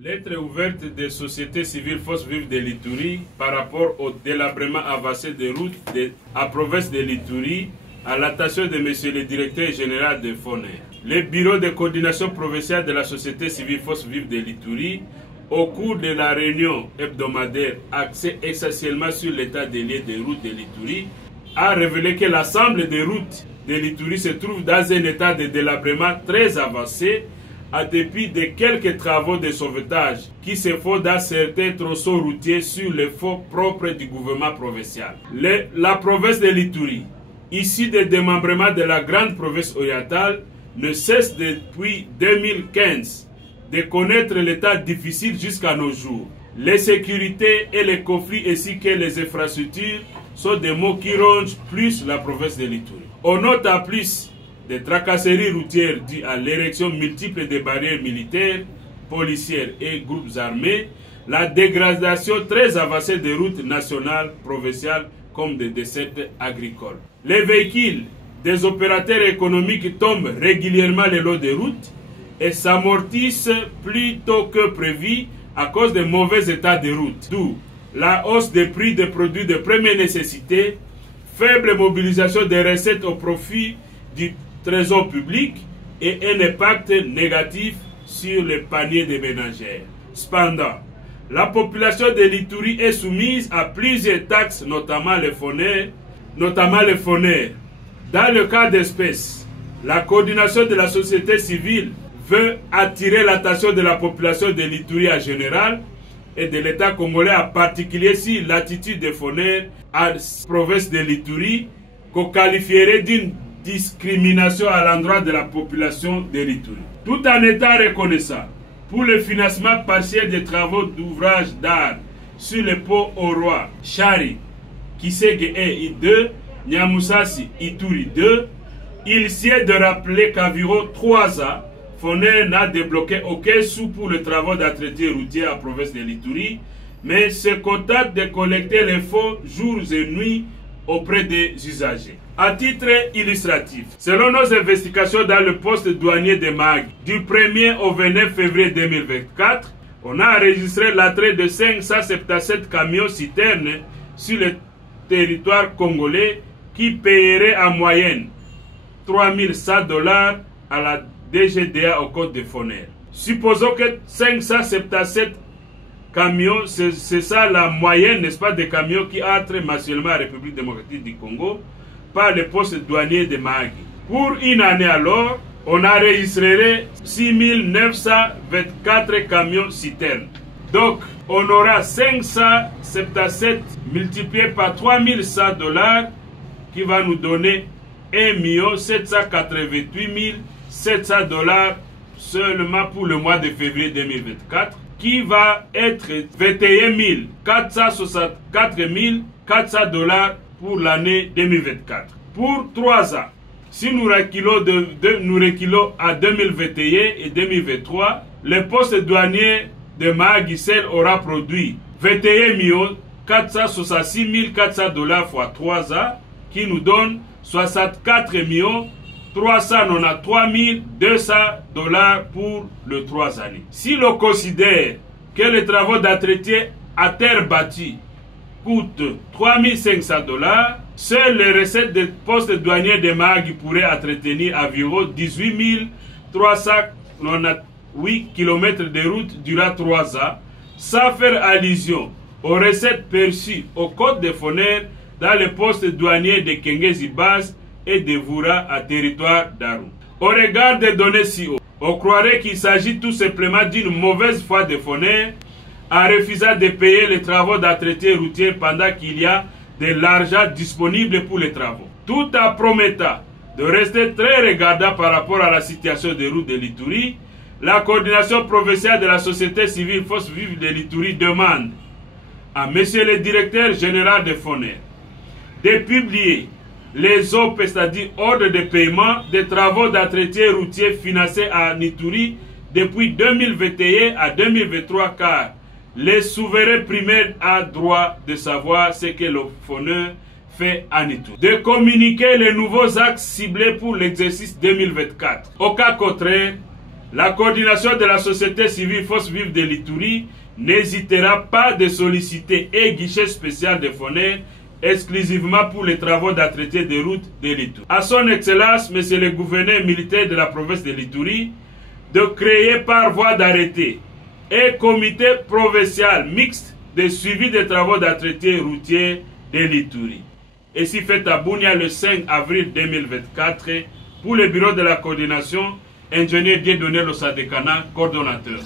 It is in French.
Lettre ouverte des sociétés civiles Forces vives de l'Ituri par rapport au délabrement avancé des routes à province de l'Ituri à l'attention de M. le directeur général de FONER. Le bureau de coordination provinciale de la société civile Forces vives de l'Ituri, au cours de la réunion hebdomadaire axée essentiellement sur l'état des lieux des routes de l'Ituri, a révélé que l'ensemble des routes de l'Ituri se trouve dans un état de délabrement très avancé, en dépit de quelques travaux de sauvetage qui se font dans certains tronçons routiers sur les fonds propres du gouvernement provincial. La province de l'Ituri, issue des démembrements de la grande province orientale, ne cesse depuis 2015 de connaître l'état difficile jusqu'à nos jours. L'insécurité et les conflits ainsi que les infrastructures sont des maux qui rongent plus la province de l'Ituri. On note en plus des tracasseries routières dues à l'érection multiple de barrières militaires, policières et groupes armés, la dégradation très avancée des routes nationales, provinciales comme des dessertes agricoles. Les véhicules des opérateurs économiques tombent régulièrement le long des routes et s'amortissent plus tôt que prévu à cause des mauvais états des routes. D'où la hausse des prix des produits de première nécessité, faible mobilisation des recettes au profit du trésor public et un impact négatif sur les paniers des ménagères. Cependant, la population de l'Ituri est soumise à plusieurs taxes, notamment les FONER. Dans le cas d'espèce, la coordination de la société civile veut attirer l'attention de la population de l'Ituri en général et de l'État congolais en particulier sur l'attitude des FONER à la province de l'Ituri qu'on qualifierait d'une discrimination à l'endroit de la population de l'Ituri. Tout en étant reconnaissant pour le financement partiel des travaux d'ouvrage d'art sur le pont au roi Chari, Kisege 1 et 2, Nyamusasi, Ituri 2, il sied de rappeler qu'environ 3 ans, FONER n'a débloqué aucun sou pour les travaux d'entretien routier à la province de l'Ituri, mais se contente de collecter les fonds jours et nuits auprès des usagers. À titre illustratif, selon nos investigations dans le poste douanier de Mag, du 1er au 29 février 2024, on a enregistré l'attrait de 577 camions-citernes sur le territoire congolais qui paieraient en moyenne $3100 à la DGDA au code de FONER. Supposons que 577 camions, c'est ça la moyenne, n'est-ce pas, des camions qui entrent mensuellement à la République démocratique du Congo par le poste douanier de Mahagi. Pour une année alors, on enregistrerait 6924 camions citernes. Donc, on aura 577 multiplié par $3100 qui va nous donner 1 788 700 seulement pour le mois de février 2024, qui va être 21 464 400 $ pour l'année 2024. Pour 3 ans, si nous reculons à 2021 et 2023, le poste douanier de Mahagi aura produit 21 466 400 $ fois 3 ans, qui nous donne 64 393 200 $ pour les 3 années. Si l'on considère que les travaux d'entretien à terre bâtie coûtent 3500 $, seules les recettes des postes douaniers de Mahagi pourraient entretenir environ 18 398 km de route durant 3 ans, sans faire allusion aux recettes perçues au code de FONER dans les postes douaniers de Kengezi-Base et de Voura à territoire d'Aru. Au regard des données si haut, on croirait qu'il s'agit tout simplement d'une mauvaise foi de FONER en refusant de payer les travaux d'entretien routier pendant qu'il y a de l'argent disponible pour les travaux. Tout en promettant de rester très regardant par rapport à la situation des routes de l'Ituri, la coordination provinciale de la société civile Forces vives de l'Ituri demande à M. le directeur général de FONER de publier les OP, c'est-à-dire ordre de paiement des travaux d'entretien routier financés à Ituri depuis 2021 à 2023, car les souverains primaires ont droit de savoir ce que le FONER fait en Ituri. De communiquer les nouveaux axes ciblés pour l'exercice 2024. Au cas contraire, la coordination de la société civile Force Vive de l'Ituri n'hésitera pas de solliciter un guichet spécial de FONER exclusivement pour les travaux d'entretien des routes de l'Ituri. À son Excellence, Monsieur le gouverneur militaire de la province de l'Ituri, de créer par voie d'arrêté un comité provincial mixte de suivi des travaux d'entretien routier de l'Ituri. Et si fait à Bunia le 5 avril 2024 pour le bureau de la coordination, ingénieur Dieudonné Losadekana, coordonnateur.